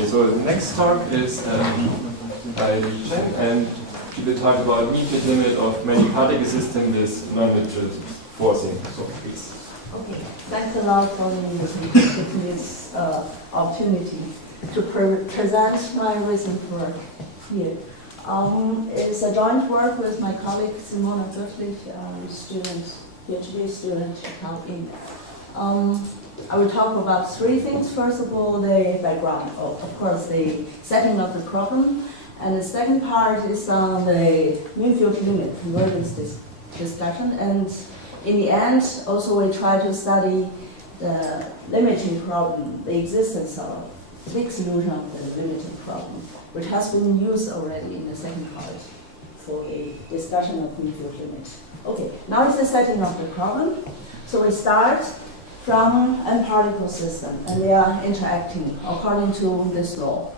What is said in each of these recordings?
Okay, so the next talk is by Chen, and to be talk about immediate limit of many particle system with non-neutral forcing. So please. Okay, thanks a lot for giving this opportunity to present my recent work here. It's a joint work with my colleague Simona Göttlich, student, PhD student in. I will talk about three things. First of all, the background, of course, the setting of the problem. And the second part is on the mean field limit convergence discussion. And in the end, also we try to study the limiting problem, the existence of big solution of the limiting problem, which has been used already in the second part for a discussion of mean field limit. Okay, now it's the setting of the problem. So we start from n particle system, and they are interacting according to this law.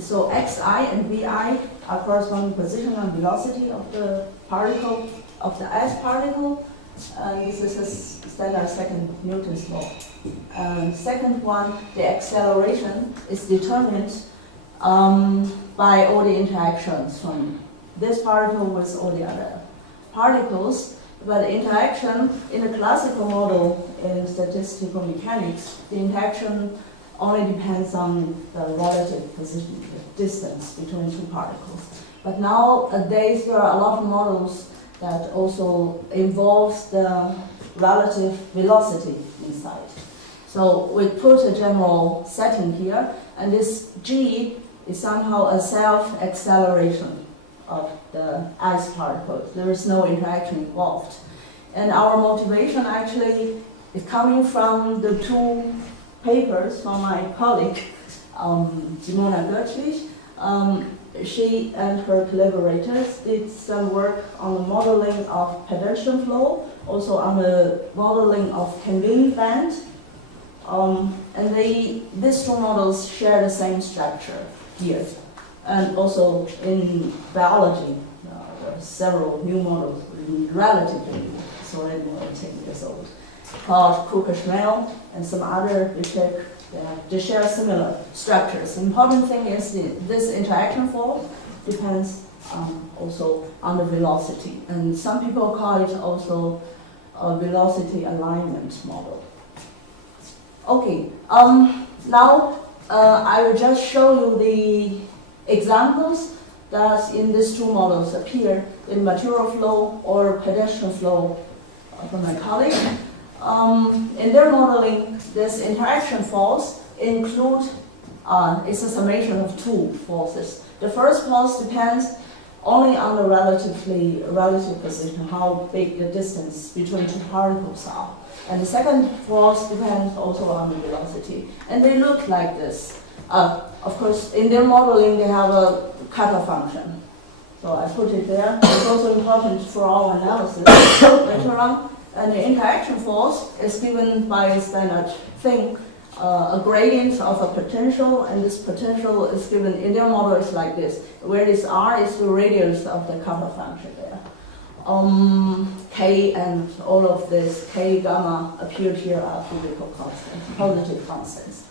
So xi and vi are corresponding position and velocity of the particle, of the s particle. This is a standard second Newton's law. Second one, the acceleration is determined by all the interactions from this particle with all the other particles. But interaction in a classical model in statistical mechanics, the interaction only depends on the relative position, the distance between two particles. But nowadays there are a lot of models that also involves the relative velocity inside. So we put a general setting here, and this g is somehow a self-acceleration of the ice particles. There is no interaction involved. And our motivation actually is coming from the two papers from my colleague, Simona Göttlich. She and her collaborators did some work on the modeling of pedestrian flow, also on the modeling of conveying band. And these two models share the same structure here. And also in biology, there are several new models, relatively new, it's already more than 10 years old, called Kuka-Schmel and some other research. They share similar structures. The important thing is this interaction force depends also on the velocity. And some people call it also a velocity alignment model. Okay, now I will just show you the examples that in these two models appear in material flow or pedestrian flow from my colleague. In their modeling, this interaction force include it's a summation of two forces. The first force depends only on the relative position, how big the distance between two particles are. And the second force depends also on the velocity. And they look like this. Of course, in their modeling, they have a cutoff function. So I put it there. It's also important for our analysis later on. And the interaction force is given by a standard thing, a gradient of a potential, and this potential is given in their model is like this, where this r is the radius of the cutoff function there. K and all of this, K, gamma, appeared here are physical constants, positive constants.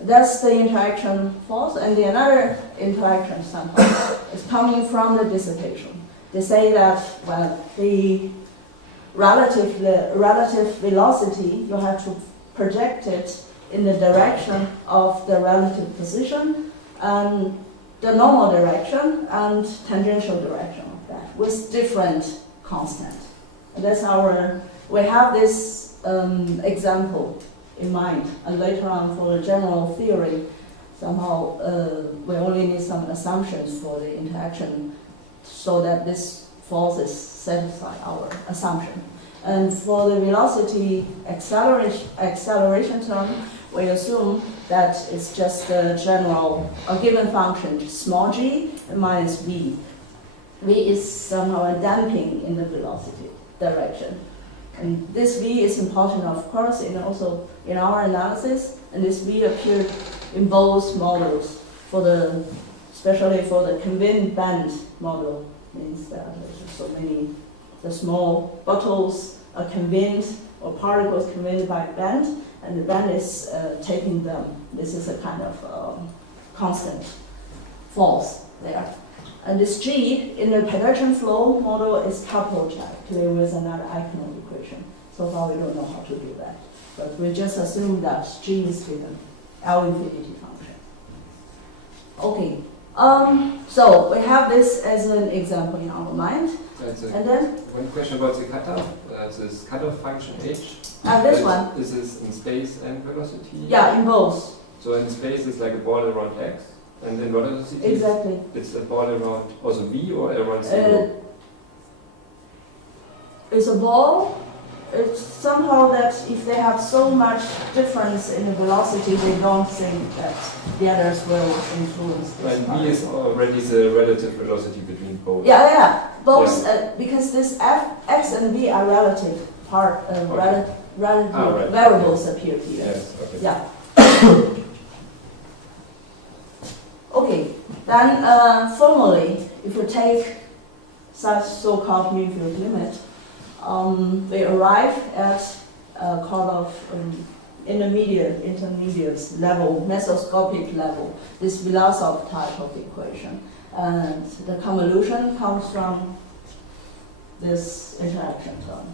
That's the interaction force, and the another interaction somehow is coming from the dissipation. They say that, well, the relative velocity, you have to project it in the direction of the relative position, and the normal direction and tangential direction of that, with different constant. And that's we have this example in mind, and later on for the general theory, somehow we only need some assumptions for the interaction so that this forces satisfy our assumption. And for the velocity acceleration term, we assume that it's just a given function, small g and minus v. V is somehow a damping in the velocity direction. And this v is important, of course, also in our analysis, and this v appeared in both models, especially for the conveying band model, means that there's so many, the small bottles are conveyed or particles conveyed by a band, and the band is taking them. This is a kind of constant force there. And this G in the pedestrian flow model is coupled actually with another Eichmann equation. So far we don't know how to do that. But we just assume that G is given, L infinity function. Okay, so we have this as an example in our mind. And then one question about the cutoff. This cutoff function H. This one. Is this in space and velocity? Yeah, in both. So in space it's like a ball around X, and in velocity Exactly. it's a ball around also V or around 0? It's a ball. It's somehow that if they have so much difference in the velocity, they don't think that the others will influence this. And V is already the relative velocity between poles. Yeah. Both, because this X and V are relative relative right. variables appear here. Yes, okay. Yeah. Okay, then formally, if you take such so-called mean field limit, we arrive at intermediate level, mesoscopic level, this Vlasov type of equation. And the convolution comes from this interaction term.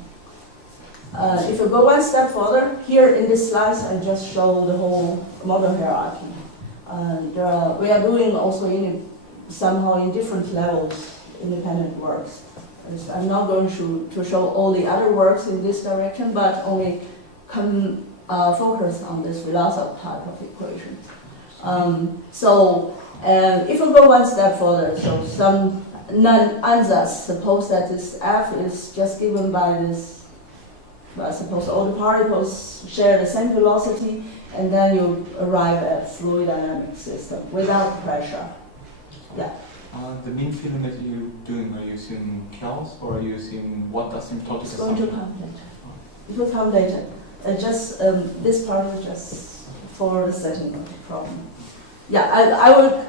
If you go one step further, here in this slide, I just show the whole model hierarchy. And we are doing also somehow in different levels independent works. I'm not going to show all the other works in this direction, but only focus on this Vlasov type of equation. If we go one step further, so some non-ansatz, suppose that this F is just given by this, suppose all the particles share the same velocity, and then you arrive at fluid dynamic system without pressure. Yeah. The mean field limit you're doing, are you using Chaos or are you using what asymptotic It's going to come later. It will come later. Just this part is just for the setting of the problem. Yeah,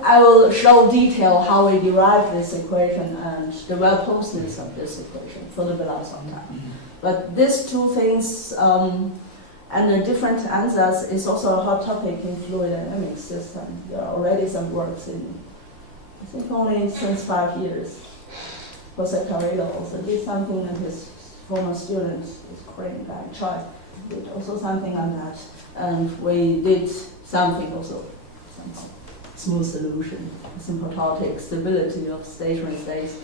I will show detail how we derive this equation and the well-postedness of this equation for the Vlasov type. But these two things and the different answers is also a hot topic in fluid dynamics system. There are already some works in, I think only since 5 years. Jose Carrillo also did something, and his former student, this Korean guy, Chen, did also something on that. And we did something also, somehow smooth solution, asymptotic stability of stationary states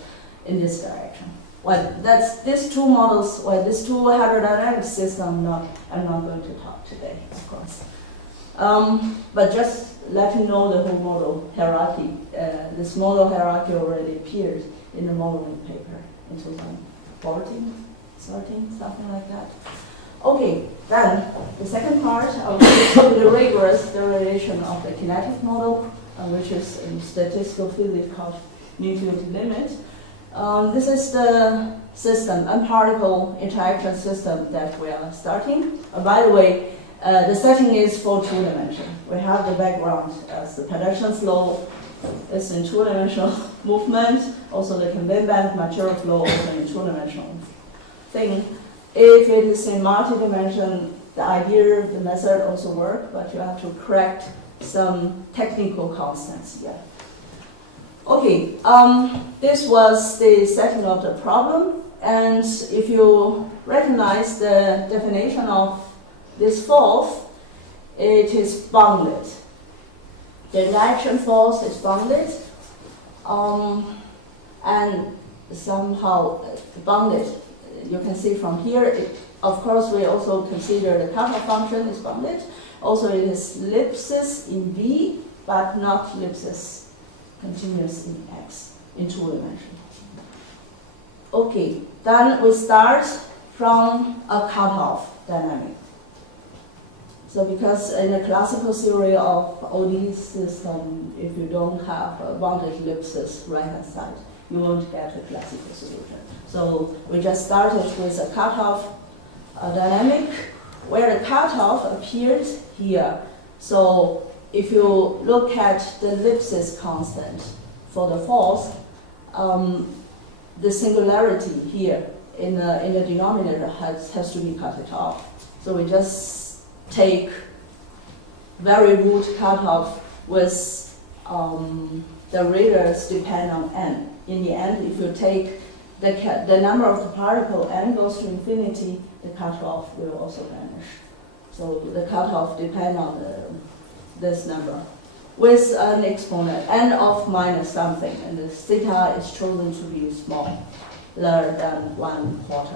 in this direction. Well, that's these two models, these two hydrodynamic systems, I'm not going to talk today, of course. But just let you know the whole model hierarchy. This model hierarchy already appeared in the modeling paper in 2014, 13, something like that. Okay, then the second part, I will show the rigorous derivation of the kinetic model, which is in statistical physics called mean field limit. This is the system, particle interaction system that we are starting. By the way, the setting is for 2 dimension. We have the background as the pedestrian flow is in 2-dimensional movement. Also the convey band material flow also in 2-dimensional thing. If it is in multi-dimension, the idea, the method also work, but you have to correct some technical constants here. Okay, this was the setting of the problem, and if you recognize the definition of this force, it is bounded. The interaction force is bounded, and somehow bounded. You can see from here, of course we also consider the cutoff function is bounded. Also it is Lipschitz in V, but not Lipschitz continuous in X, in 2 dimensions. Okay, then we start from a cutoff dynamic. So because in the classical theory of OD system, if you don't have a bounded Lipschitz right-hand side, you won't get a classical solution. So we just started with a cutoff dynamic, where the cutoff appeared here. So if you look at the Lipschitz constant for the force, the singularity here in the denominator has to be cut it off. So we just take very root cutoff with the radius depend on n. In the end, if you take the number of the particle n goes to infinity, the cutoff will also vanish. So the cutoff depends on this number with an exponent n of minus something, and the theta is chosen to be smaller than 1/4.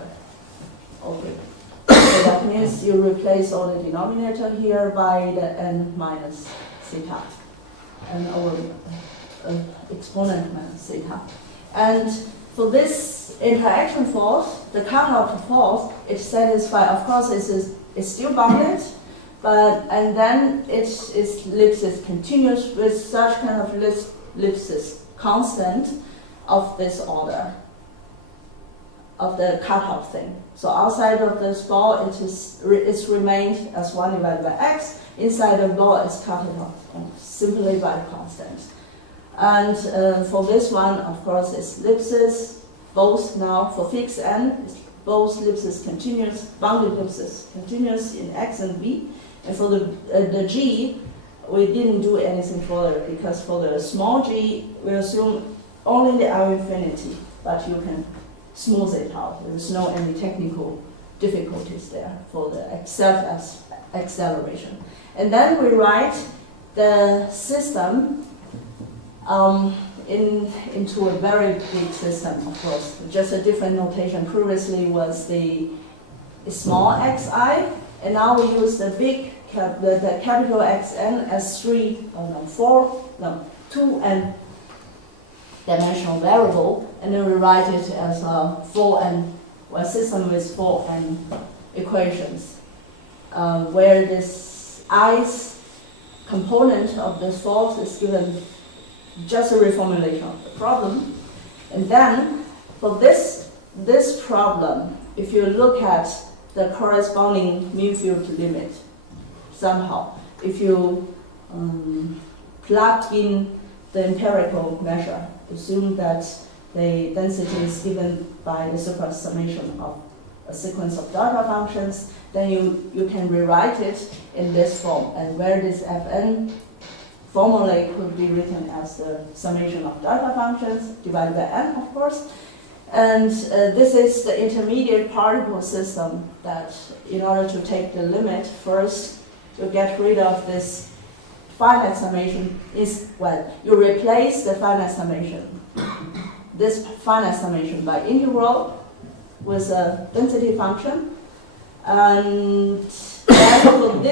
Okay. So that means you replace all the denominator here by the n minus theta, and over exponent minus theta. And for this interaction force, the cutoff force, it satisfies, of course, it's still bounded, and then its Lipschitz continuous with such kind of Lipschitz constant of this order, of the cutoff thing. So outside of this ball, it's remained as 1 divided by x. Inside the ball, it's cut off simply by constant. And for this one, of course, it's Lipschitz, both now for fixed n, both Lipschitz continuous, bounded Lipschitz continuous in x and v. And for the g, we didn't do anything further because for the small g, we assume only the L infinity, but you can smooth it out. There's no any technical difficulties there for the acceleration. And then we write the system into a very big system, of course. Just a different notation. Previously was the small xi, and now we use the big the capital Xn as 2n dimensional variable, and then we write it as a 4n, a system with 4n equations, where this i's component of this force is given just a reformulation of the problem. And then for this problem, if you look at the corresponding mean field limit, somehow, if you plug in the empirical measure, assume that the density is given by the super summation of a sequence of delta functions, then you can rewrite it in this form, and where this Fn formulae could be written as the summation of delta functions divided by n, of course. And this is the intermediate particle system that, in order to take the limit, first to get rid of this finite summation is, well, you replace the finite summation, this finite summation by integral with a density function. And then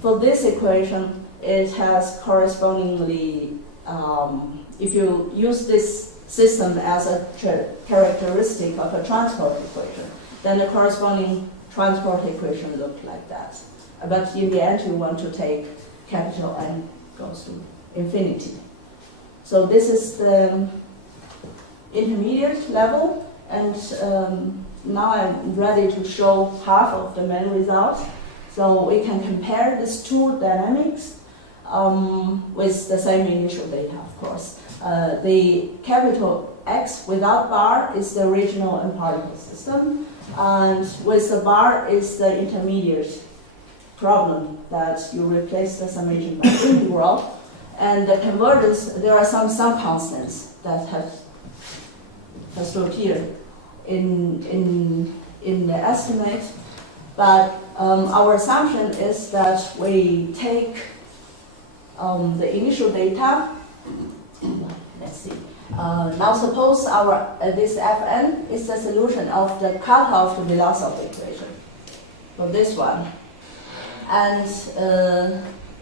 for this equation, it has correspondingly, if you use this system as a characteristic of a transport equation, then the corresponding transport equation looks like that. But in the end, you want to take capital N goes to infinity. So this is the intermediate level, and now I'm ready to show half of the main result. So we can compare these two dynamics with the same initial data, of course. The capital X without bar is the original n-particle system, and with the bar is the intermediate problem that you replace the summation by integral. And the convergence, there are some constants that has to appear in the estimate, but our assumption is that we take the initial data. Let's see. Now suppose this Fn is the solution of the cutoff Vlasov equation for this one, and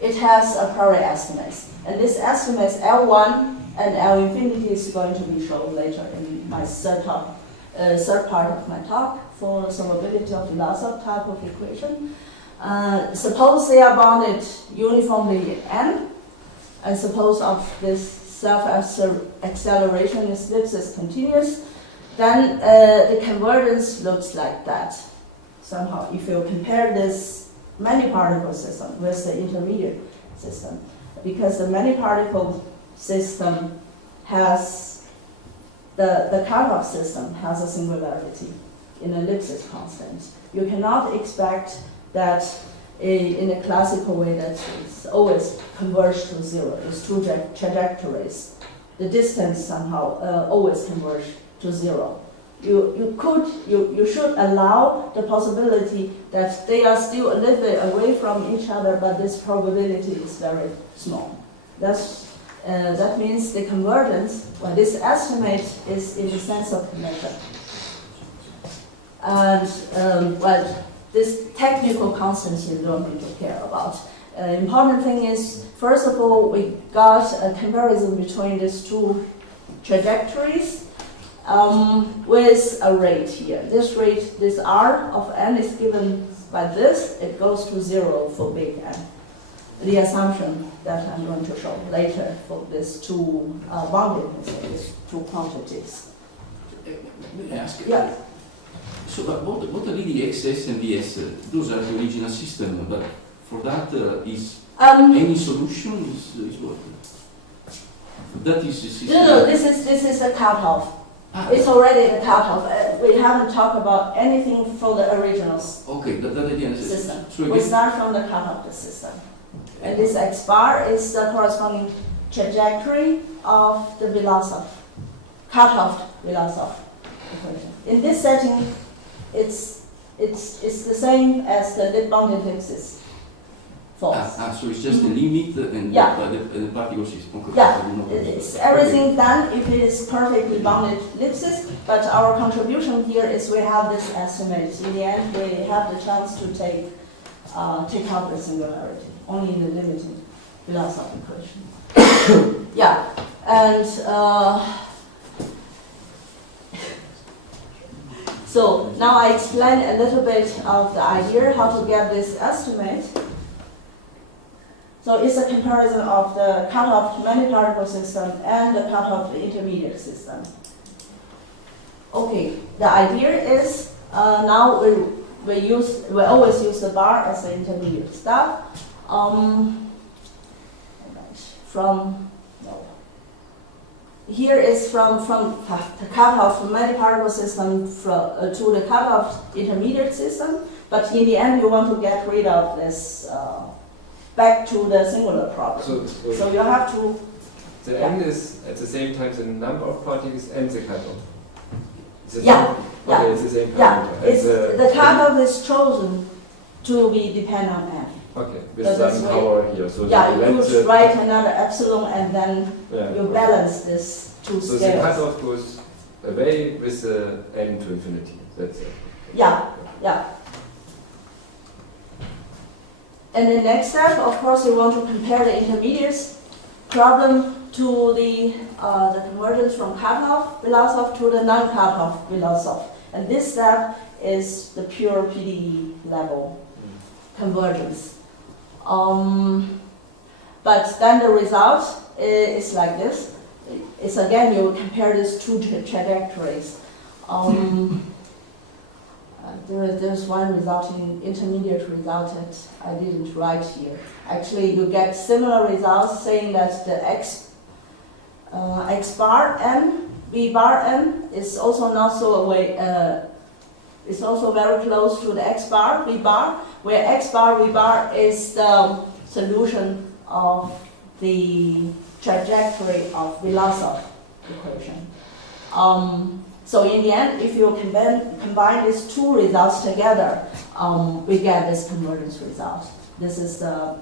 it has a priori estimates. And this estimates L1 and L infinity is going to be shown later in my third part of my talk for solvability of Vlasov type of equation. Suppose they are bounded uniformly n, and suppose of this self-acceleration is Lipschitz continuous, then the convergence looks like that. Somehow, if you compare this many-particle system with the intermediate system, because the many-particle system has the cutoff system has a singularity in a Lipschitz constant. You cannot expect that in a classical way that it's always converge to zero. It's two trajectories. The distance somehow always converge to zero. You should allow the possibility that they are still a little bit away from each other, but this probability is very small. That means the convergence, well, this estimate is in the sense of measure. And well, this technical constants you don't need to care about. Important thing is, first of all, we got a comparison between these two trajectories with a rate here. This rate, this R of n is given by this. It goes to 0 for big N. The assumption that I'm going to show later for these two boundedness, these two quantities. May I ask? Yeah. So, but what are the XS and VS? Those are the original system, but for that is any solution is what? That is the system. No, this is the cutoff. It's already the cutoff. We haven't talked about anything for the original okay, that idea system. So We start from the cutoff system. And this x bar is the corresponding trajectory of the Vlasov, cutoff Vlasov equation. In this setting, it's the same as the bounded ellipsis false. So it's just the limit and the particle system. Okay. Yeah, it's everything done if it is perfectly bounded ellipsis, but our contribution here is we have this estimate. In the end, we have the chance to take out the singularity, only in the limited Vlasov equation. Yeah, and so now I explain a little bit of the idea how to get this estimate. So it's a comparison of the cutoff many-particle system and the cutoff intermediate system. Okay, the idea is now we always use the bar as the intermediate stuff. Here is from the cutoff many-particle system to the cutoff intermediate system, but in the end you want to get rid of this back to the singular problem. So you have to... The n is at the same time the number of particles and the cutoff. Yeah, it's the same parameter. The cutoff is chosen to be dependent on n. Okay, with some power here. So you could write another epsilon and then you balance this two scales. So the cutoff goes away with the n to infinity. That's it. Yeah. And the next step, of course, you want to compare the intermediates problem to the convergence from cutoff Vlasov to the non-cutoff Vlasov. And this step is the pure PDE level convergence. But then the result is like this. It's again, you compare these two trajectories. There's one resulting intermediate result that I didn't write here. Actually, you get similar results saying that the x bar n, b bar n is also not so away. It's also very close to the x bar, b bar, where x bar, b bar is the solution of the trajectory of Vlasov equation. So in the end, if you combine these two results together, we get this convergence result. This is the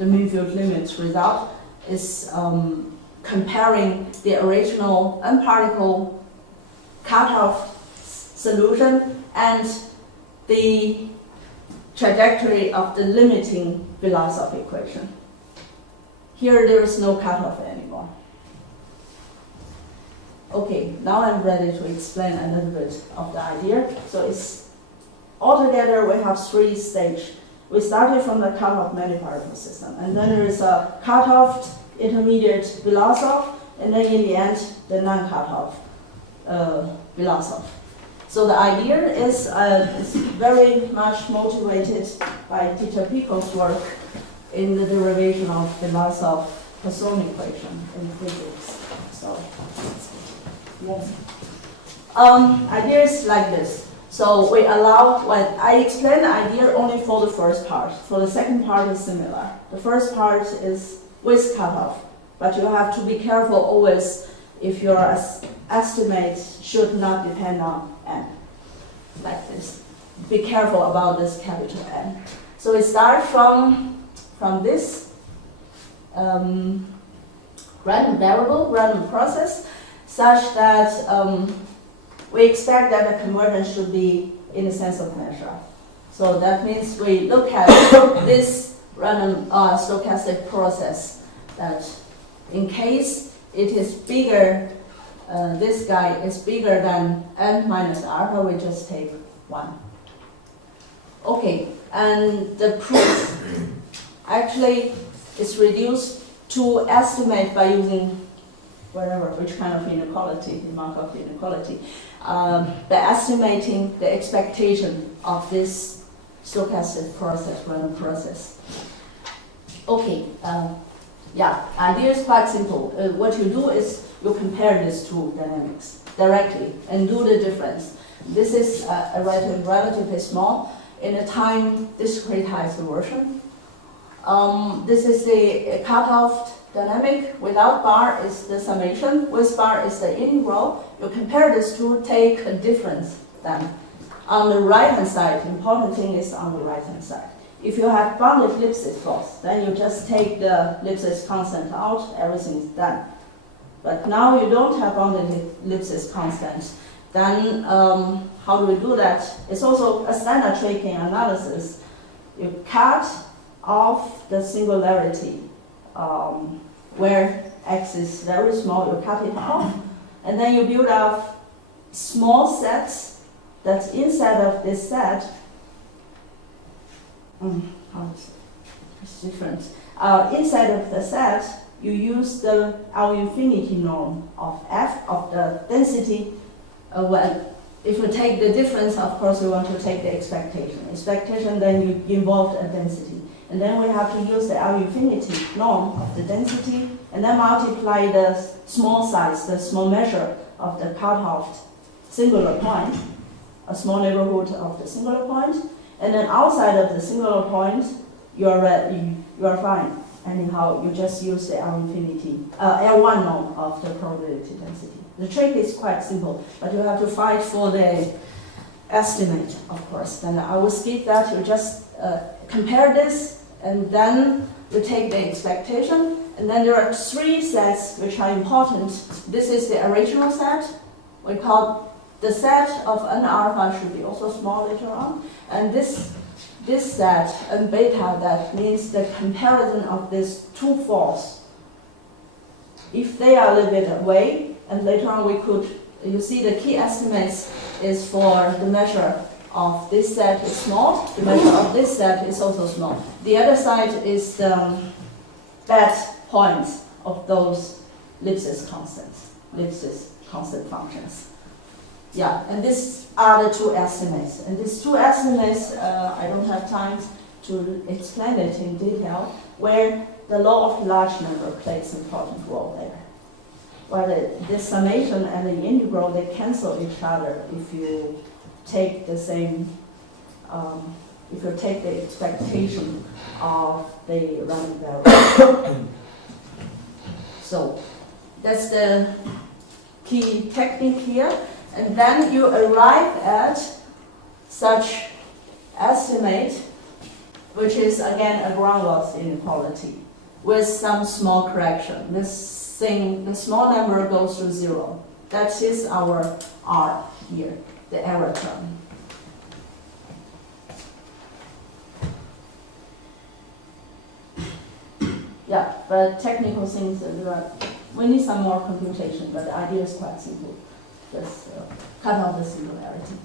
mean field limits result. Is comparing the original n-particle cutoff solution and the trajectory of the limiting Vlasov equation. Here there is no cutoff anymore. Okay, now I'm ready to explain a little bit of the idea. So it's altogether we have three stages. We started from the cutoff many-particle system, and then there is a cutoff intermediate Vlasov, and then in the end the non-cutoff Vlasov. So the idea is very much motivated by Teacher Pico's work in the derivation of the Vlasov Poisson equation in physics. So. Idea is like this. So we allow, well, I explain the idea only for the first part. For the second part is similar. The first part is with cutoff, but you have to be careful always if your estimate should not depend on n, like this. Be careful about this capital N. So we start from this random variable, random process, such that we expect that the convergence should be in the sense of measure. So that means we look at this random stochastic process, that in case it is bigger, this guy is bigger than n minus alpha, we just take 1. Okay, and the proof actually is reduced to estimate by using which kind of inequality, the Markov inequality, by estimating the expectation of this stochastic process, random process. Okay, yeah, idea is quite simple. What you do is you compare these two dynamics directly and do the difference. This is a relatively small in a time discretized version. This is the cutoff dynamic. Without bar is the summation, with bar is the integral. You compare these two, take a difference then. On the right hand side, important thing is on the right hand side. If you have bounded Lipschitz clause, then you just take the Lipschitz constant out, everything is done. But now you don't have bounded Lipschitz constant. Then how do we do that? It's also a standard trick in analysis. You cut off the singularity where x is very small, you cut it off, and then you build up small sets that's inside of this set. It's different. Inside of the set, you use the L infinity norm of f of the density. Well, if you take the difference, of course, you want to take the expectation. Expectation, then you involve a density. And then we have to use the L infinity norm of the density, and then multiply the small size, the small measure of the cutoff singular point, a small neighborhood of the singular point, and then outside of the singular point, you are fine. Anyhow, you just use the L infinity, L1 norm of the probability density. The trick is quite simple, but you have to fight for the estimate, of course. Then I will skip that. You just compare this, and then you take the expectation. And then there are 3 sets which are important. This is the original set. We call the set of n alpha should be also small later on. And this set, n beta, that means the comparison of these 2 false. If they are a little bit away, and later on we could, you see the key estimates is for the measure of this set is small, the measure of this set is also small. The other side is the bad points of those Lipschitz constants, Lipschitz constant functions. Yeah, and these are the 2 estimates. And these 2 estimates, I don't have time to explain it in detail, where the law of large number plays an important role there. Well, the summation and the integral, they cancel each other if you take the same, if you take the expectation of the random variable. So that's the key technique here. And then you arrive at such estimate, which is again a ground loss inequality with some small correction. This thing, the small number goes to 0. That is our R here, the error term. Yeah, but technical things, we need some more computation, but the idea is quite simple. Just cut off the singularity.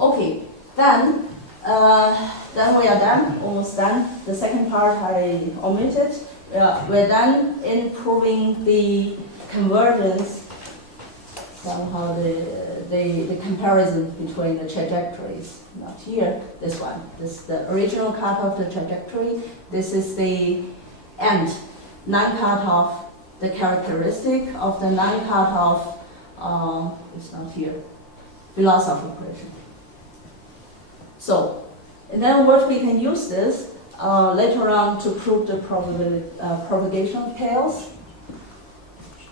Okay, then we are done, almost done. The second part I omitted. We're done in proving the convergence, somehow the comparison between the trajectories. Not here, this one. This is the original cutoff, the trajectory. This is the end, non-cutoff, the characteristic of the non-cutoff it's not here, Vlasov equation. So, and then what we can use this later on to prove the propagation of chaos,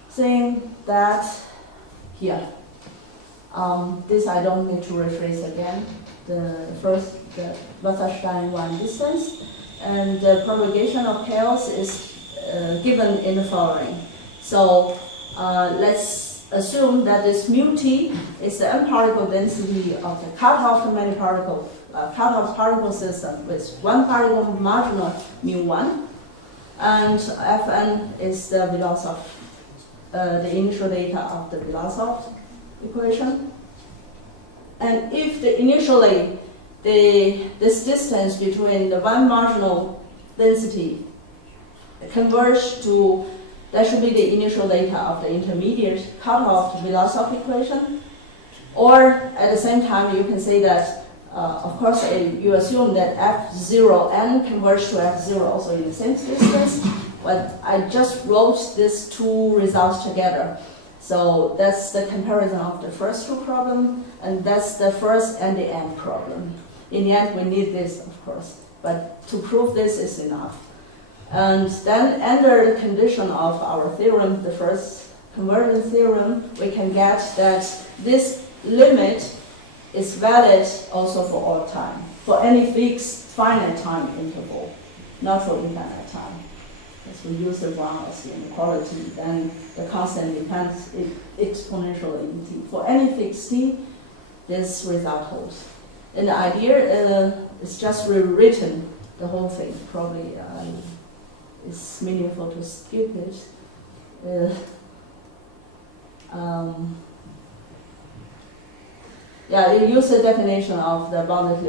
saying that here, this I don't need to rephrase again. The Wasserstein one distance, and the propagation of chaos is given in the following. So let's assume that this mu t is the n-particle density of the cutoff many particle cutoff particle system with one particle marginal mu1, and Fn is the Vlasov, the initial data of the Vlasov equation. And if initially this distance between the one marginal density converge to, that should be the initial data of the intermediate cutoff Vlasov equation, or at the same time you can say that of course, you assume that F0n converges to F0 also in the same distance, but I just wrote these two results together. So that's the comparison of the first two problems, and that's the first and the end problem. In the end, we need this, of course, but to prove this is enough. And then under the condition of our theorem, the first convergence theorem, we can get that this limit is valid also for all time, for any fixed finite time interval, not for infinite time. As we use the Gauss inequality, then the constant depends exponentially in t. For any fixed t, this result holds. And the idea is just rewritten, the whole thing. Probably it's meaningful to skip it. Yeah, you use the definition of the bounded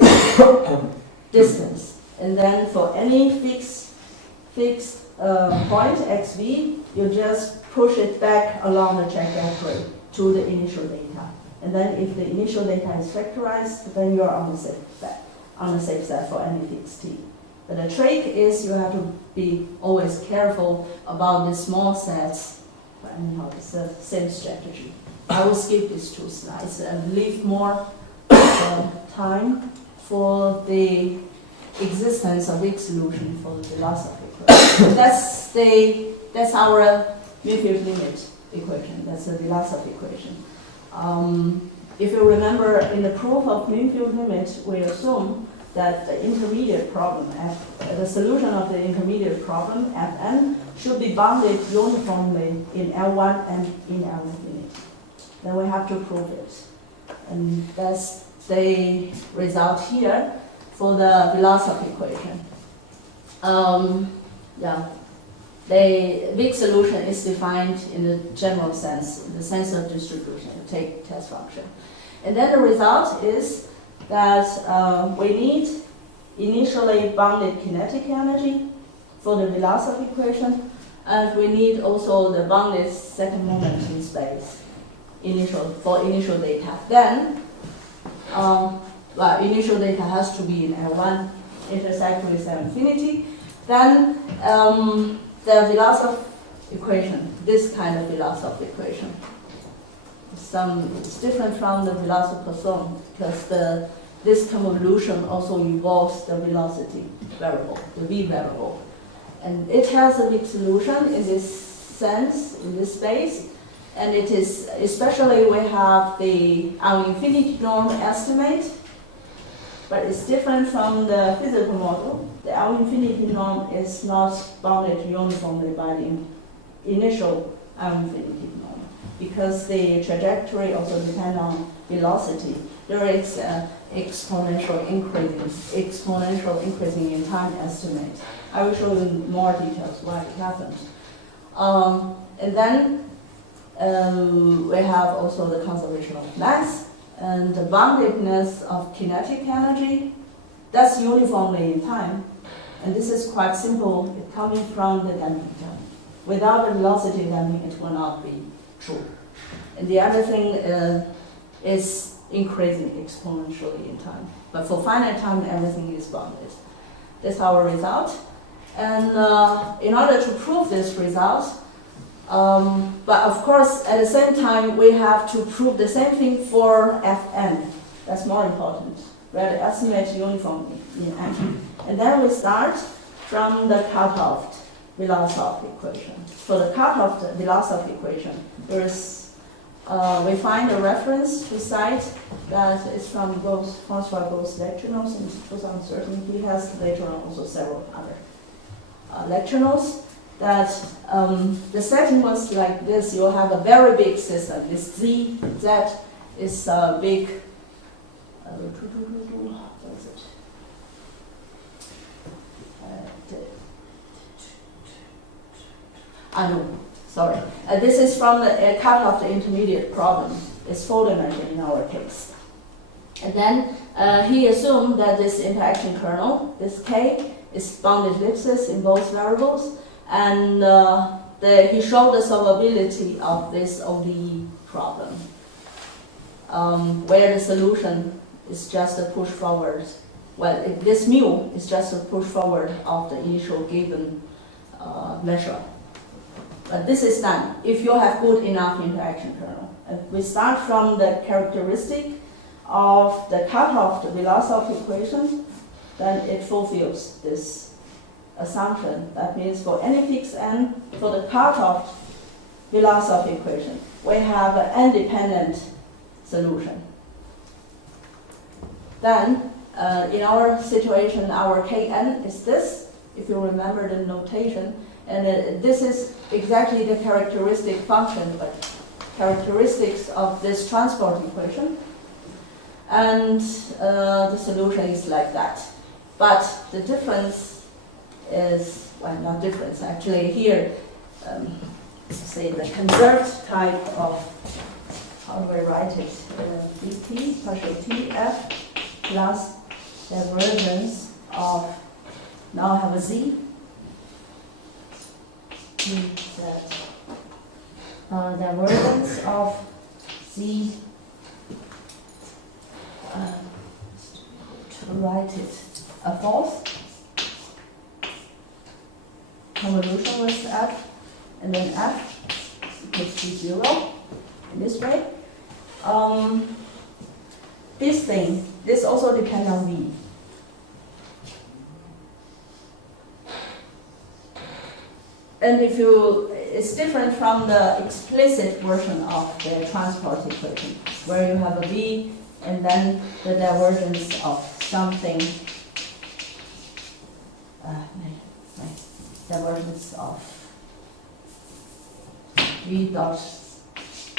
distance, and then for any fixed point xv, you just push it back along the trajectory to the initial data, and then if the initial data is factorized, then you are on the safe side for any fixed t. But the trick is you have to be always careful about the small sets. But anyhow, it's the same strategy. I will skip these two slides and leave more time for the existence of weak solution for the Vlasov equation. That's our mu-field limit equation. That's the Vlasov equation. If you remember, in the proof of mu-field limit, we assume that the intermediate problem, the solution of the intermediate problem, Fn, should be bounded uniformly in L1 and in L infinity. Then we have to prove it. And that's the result here for the Vlasov equation. The weak solution is defined in the general sense, in the sense of distribution, take test function. And then the result is that we need initially bounded kinetic energy for the Vlasov equation, and we need also the bounded second moment in space for initial data. Then, initial data has to be in L1, intersect with L infinity. Then the Vlasov equation, this kind of Vlasov equation, it's different from the Vlasov Poisson because this convolution also involves the velocity variable, the v variable, and it has a weak solution in this sense, in this space. And it is, especially we have the L infinity norm estimate, but it's different from the physical model. The L infinity norm is not bounded uniformly by the initial L infinity norm, because the trajectory also depends on velocity. There is exponential increasing in time estimate. I will show you more details why it happens. And then we have also the conservation of mass and the boundedness of kinetic energy. That's uniformly in time. And this is quite simple. It's coming from the damping term. Without the velocity damping, it will not be true. And the other thing is increasing exponentially in time. But for finite time, everything is bounded. That's our result. And in order to prove this result, But of course, at the same time, we have to prove the same thing for Fn. That's more important. We have to estimate uniformly in N. And then we start from the cutoff Vlasov equation. For the cutoff Vlasov equation, there is we find a reference to cite that is from François Gauss lecture notes in 2013. He has later on also several other lecture notes. That the setting was like this: you have a very big system. This Z is a big. What is it? No, sorry. This is from the cutoff the intermediate problem. It's full dimension in our case. And then he assumed that this interaction kernel, this K, is bounded ellipses in both variables. And he showed the solvability of this ODE problem, where the solution is just a push forward. Well, this mu is just a push forward of the initial given measure. But this is done if you have good enough interaction kernel. If we start from the characteristic of the cutoff the Vlasov equation, then it fulfills this assumption. That means for any fixed n, for the cutoff Vlasov equation, we have an independent solution. Then, in our situation, our Kn is this, if you remember the notation, and this is exactly the characteristic function, but characteristics of this transport equation. And the solution is like that. But the difference is, well, not difference, actually here, say the conserved type of, how do I write it? dt, partial tf, plus divergence of, now I have a z, divergence of z, to write it, a false convolution with f, and then f equals to 0 in this way. This also depends on v. And it's different from the explicit version of the transport equation, where you have a v and then the divergence of something, divergence of v dot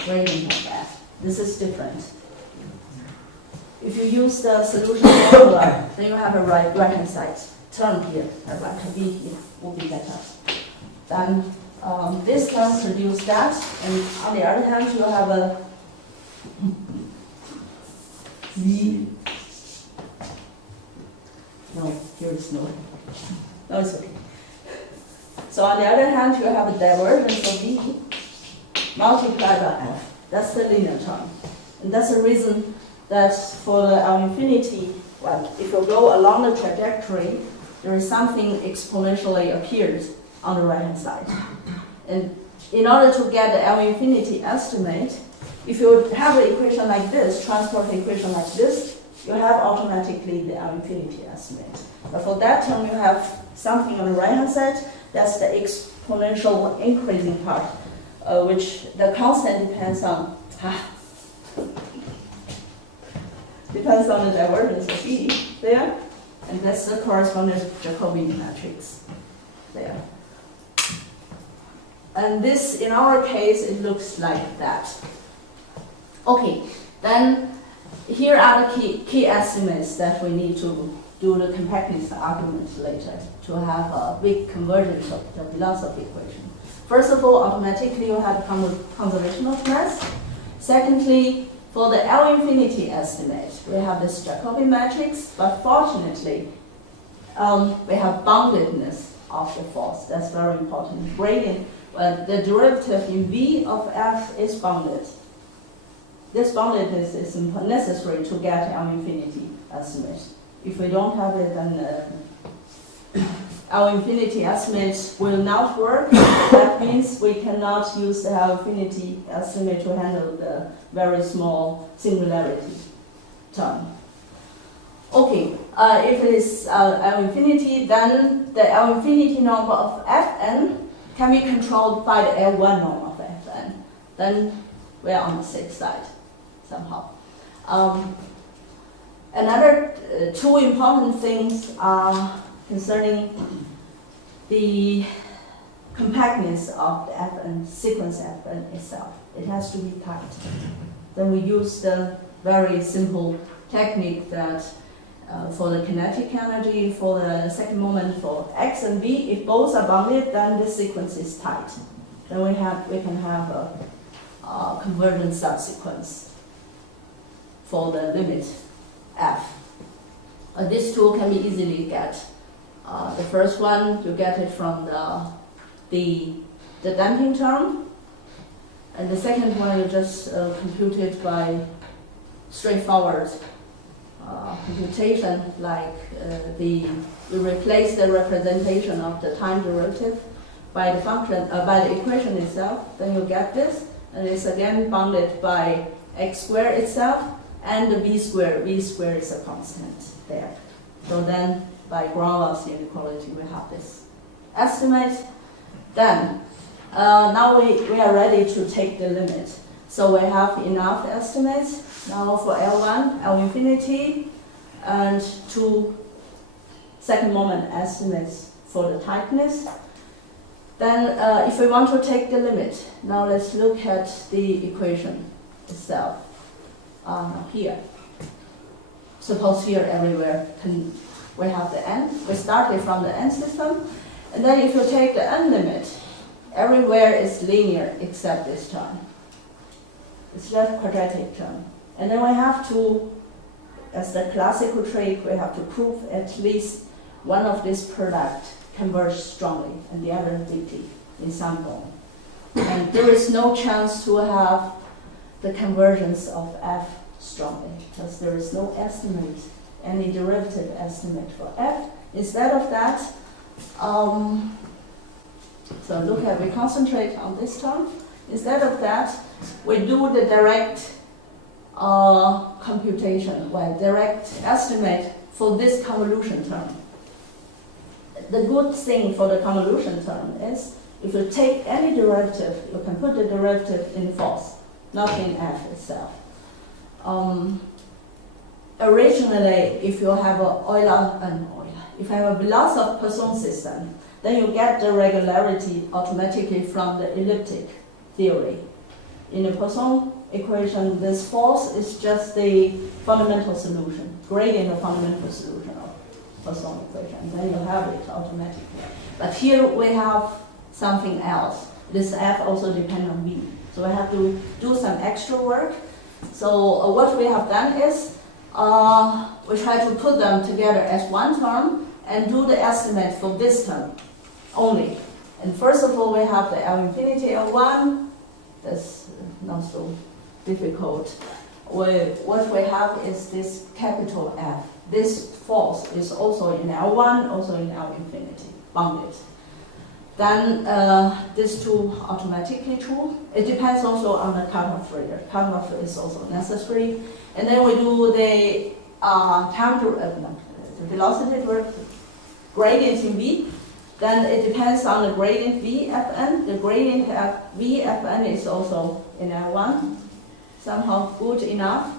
gradient of f. This is different. If you use the solution formula, then you have a right-hand side term here, right v here will be better. Then this term produces that, and on the other hand, you have a v. No, here is no. No, it's okay. So on the other hand, you have a divergence of v multiplied by f. That's the linear term. And that's the reason that for the L infinity, well, if you go along the trajectory, there is something exponentially appears on the right-hand side. And in order to get the L infinity estimate, if you have an equation like this, transport equation like this, you have automatically the L infinity estimate. But for that term, you have something on the right-hand side, that's the exponential increasing part, which the constant depends on the divergence of E there, and that's the corresponding Jacobian matrix there. And this, in our case, it looks like that. Okay, then here are the key estimates that we need to do the compactness argument later to have a big convergence of the Vlasov equation. First of all, automatically you have conservation of mass. Secondly, for the L infinity estimate, we have this Jacobi matrix, but fortunately, we have boundedness of the force. That's very important. Gradient, the derivative in V of F is bounded. This boundedness is necessary to get L infinity estimate. If we don't have it, then L infinity estimates will not work. That means we cannot use the L infinity estimate to handle the very small singularity term. Okay, if it is L infinity, then the L infinity norm of Fn can be controlled by the L1 norm of Fn. Then we are on the safe side somehow. Another two important things are concerning the compactness of the Fn, sequence Fn itself. It has to be tight. Then we use the very simple technique that for the kinetic energy, for the second moment, for x and v, if both are bounded, then the sequence is tight. Then we can have a convergent subsequence for the limit f. This two can be easily get. The first one, you get it from the damping term, and the second one you just compute it by straightforward computation, like we replace the representation of the time derivative by the function, by the equation itself. Then you get this, and it's again bounded by x squared itself and the v squared. V squared is a constant there. So then, by ground loss inequality, we have this estimate. Then, now we are ready to take the limit. So we have enough estimates now for L1, L infinity, and two second moment estimates for the tightness. Then if we want to take the limit, now let's look at the equation itself. Here. Suppose here everywhere we have the n. We started from the n system, and then if you take the n limit, everywhere is linear except this term. It's just quadratic term. And then we have to, as the classical trick, we have to prove at least one of this product converges strongly and the other weakly in some form. And there is no chance to have the convergence of f strongly because there is no estimate, any derivative estimate for f. Instead of that, so look at, we concentrate on this term. Instead of that, we do the direct computation, direct estimate for this convolution term. The good thing for the convolution term is if you take any derivative, you can put the derivative in false, not in f itself. Originally, if you have if you have a Vlasov Poisson system, then you get the regularity automatically from the elliptic theory. In the Poisson equation, this false is just the fundamental solution, gradient of fundamental solution of Poisson equation. Then you have it automatically. But here we have something else. This f also depends on v. So we have to do some extra work. So what we have done is we try to put them together as one term and do the estimate for this term only. And first of all, we have the L infinity L1. That's not so difficult. What we have is this capital F. This false is also in L1, also in L infinity, bounded. Then these two automatically true. It depends also on the cutoff rate. Cutoff is also necessary. And then we do the the velocity gradient in v. Then it depends on the gradient Vfn. The gradient of Vfn is also in L1, somehow good enough.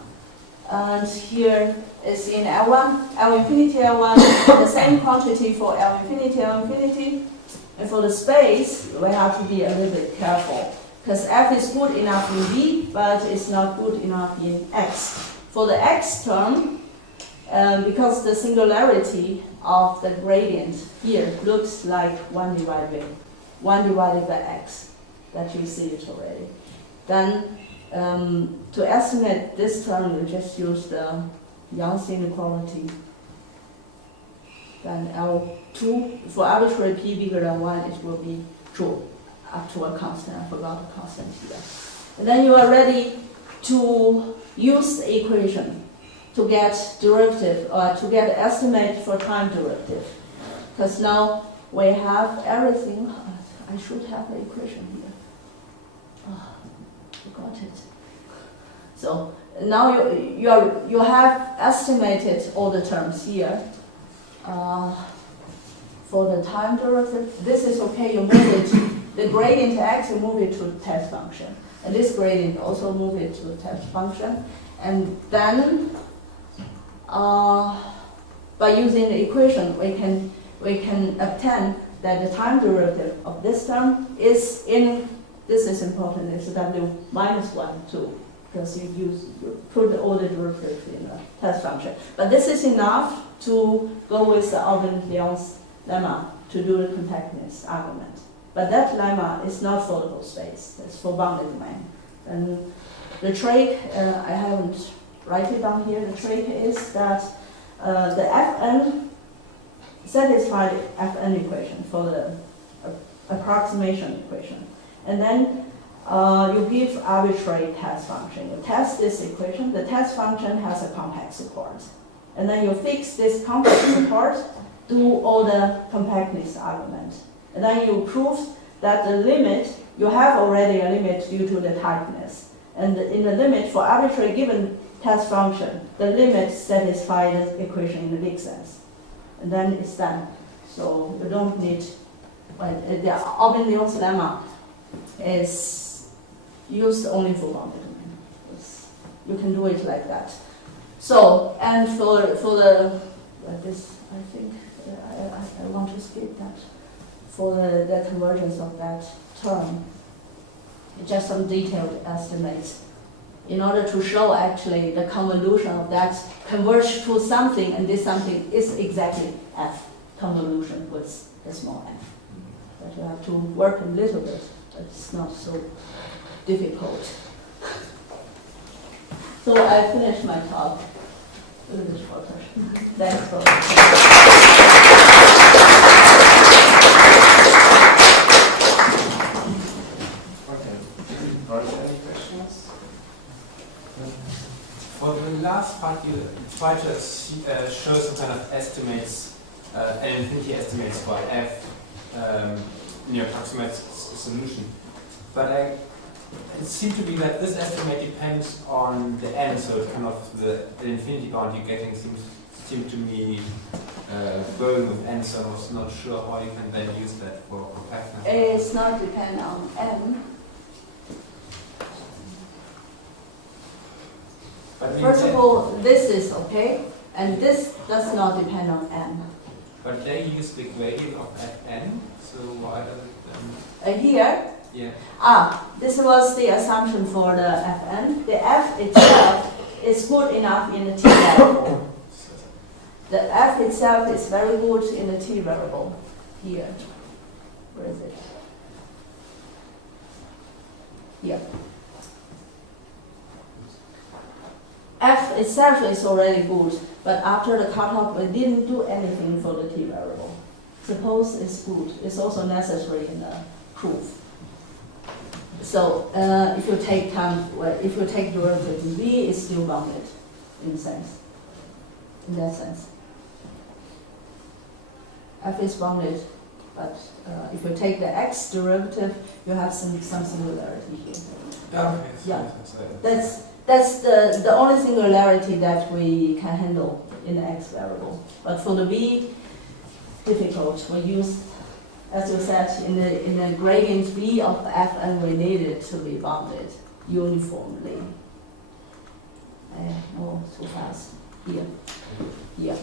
And here is in L1, L infinity L1, the same quantity for L infinity. And for the space, we have to be a little bit careful because f is good enough in v, but it's not good enough in x. For the x term, because the singularity of the gradient here looks like 1 divided by x, that you see it already. Then to estimate this term, you just use the Young's inequality. Then L2, for arbitrary p bigger than 1, it will be true up to a constant. I forgot the constant here. And then you are ready to use the equation to get derivative or to get estimate for time derivative. Because now we have everything. I should have the equation here. Oh, forgot it. So now you have estimated all the terms here. For the time derivative, this is okay. You move it, the gradient x, you move it to the test function, and this gradient also move it to the test function, and then by using the equation, we can obtain that the time derivative of this term is in. This is important. It's w minus 1, 2, because you put all the derivatives in the test function. But this is enough to go with the Aubin-Lyon's lemma to do the compactness argument. But that lemma is not for the whole space. It's for bounded domain. And the trick, I haven't write it down here. The trick is that the Fn satisfy the Fn equation for the approximation equation. And then you give arbitrary test function. You test this equation. The test function has a compact support. And then you fix this compact support, do all the compactness argument. And then you prove that the limit, you have already a limit due to the tightness. And in the limit for arbitrary given test function, the limit satisfies the equation in the big sense. And then it's done. So you don't need, the Aubin-Lyon's lemma is used only for bounded domain. You can do it like that. So, and for the this, I think I want to skip that. For the convergence of that term, just some detailed estimates in order to show actually the convolution of that converge to something, and this something is exactly f convolution with a small f. But you have to work a little bit, but it's not so difficult. So I finished my talk. A little bit shorter. Thanks for Okay. Are there any questions? For the last part, you try to show some kind of estimates, an infinity estimates for f in your approximate solution. But it seemed to be that this estimate depends on the n, so it's kind of the infinity bound you're getting seemed to me burdened with n, so I was not sure how you can then use that for compactness. It's not depend on n. But First of all, this is okay, and this does not depend on n. But they use the gradient of fn, so why does it then? Here, Yeah. this was the assumption for the Fn. The f itself is good enough in the t variable. The f itself is very good in the t variable. Here. Where is it? Here. F itself is already good, but after the cutoff, we didn't do anything for the t variable. Suppose it's good. It's also necessary in the proof. So if you take derivative, v is still bounded in that sense. F is bounded, but if you take the x derivative, you have some singularity here. Okay. Yeah. That's the only singularity that we can handle in the x variable. But for the v, difficult. We use, as you said, in the gradient v of Fn, we need it to be bounded uniformly. Oh, too fast. Here. Here.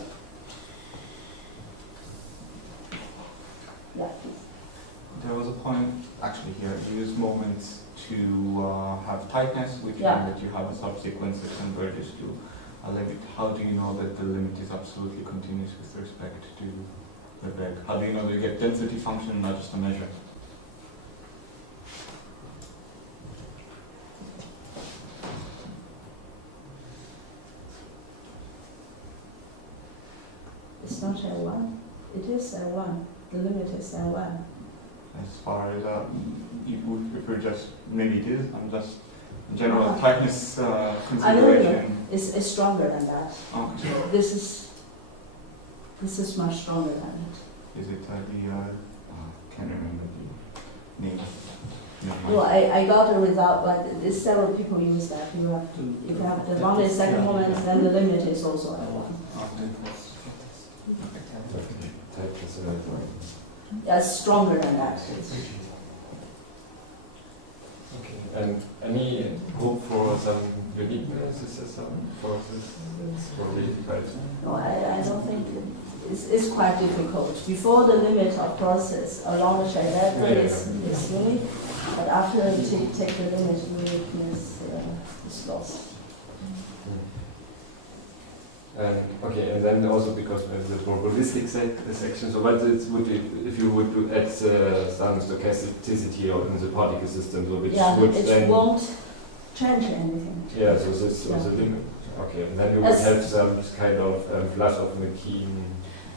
Yeah, please. There was a point, actually here, you use moments to have tightness, which means that you have a subsequence that converges to a limit. How do you know that the limit is absolutely continuous with respect to the vec? How do you know that you get density function, not just a measure? It's not L1. It is L1. The limit is L1. As far as if we're just, maybe it is, I'm just general tightness consideration. It's stronger than that. Okay. This is much stronger than it. Is it can't remember the name. No, I got the result, but there's several people use that. You have to, if you have the bounded second moment, then the limit is also at 1. Yeah, it's stronger than that. Okay. And any hope for some uniqueness for this? Probably quite. No, I don't think it's quite difficult. Before the limit of process along the trajectory is unique, but after you take the limit, uniqueness is lost. Okay, and then also because of the probabilistic section, so what it would be if you would do add some stochasticity in the particle system, so which would then... it won't change anything. Yeah, so this is the limit. Okay, and then you would have some kind of Vlasov machine.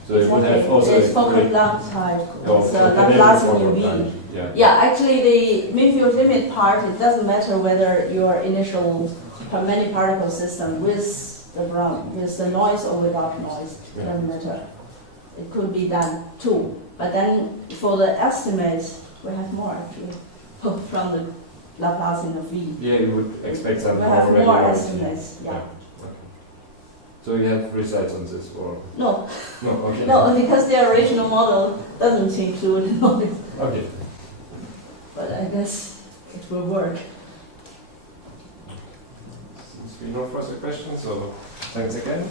So it would have also... It's focal Planck type, it's Laplacian UV. Yeah, actually the mean-field limit part, it doesn't matter whether your initial many particle system with the noise or without noise, it doesn't matter. It could be done too. But then for the estimates, we have more actually from the Laplacian of V. Yeah, you would expect some we have more estimates, yeah. Okay. So you have results on this or? No. No, okay. No, because the original model doesn't include noise. Okay. But I guess it will work. Since we no further questions, so thanks again.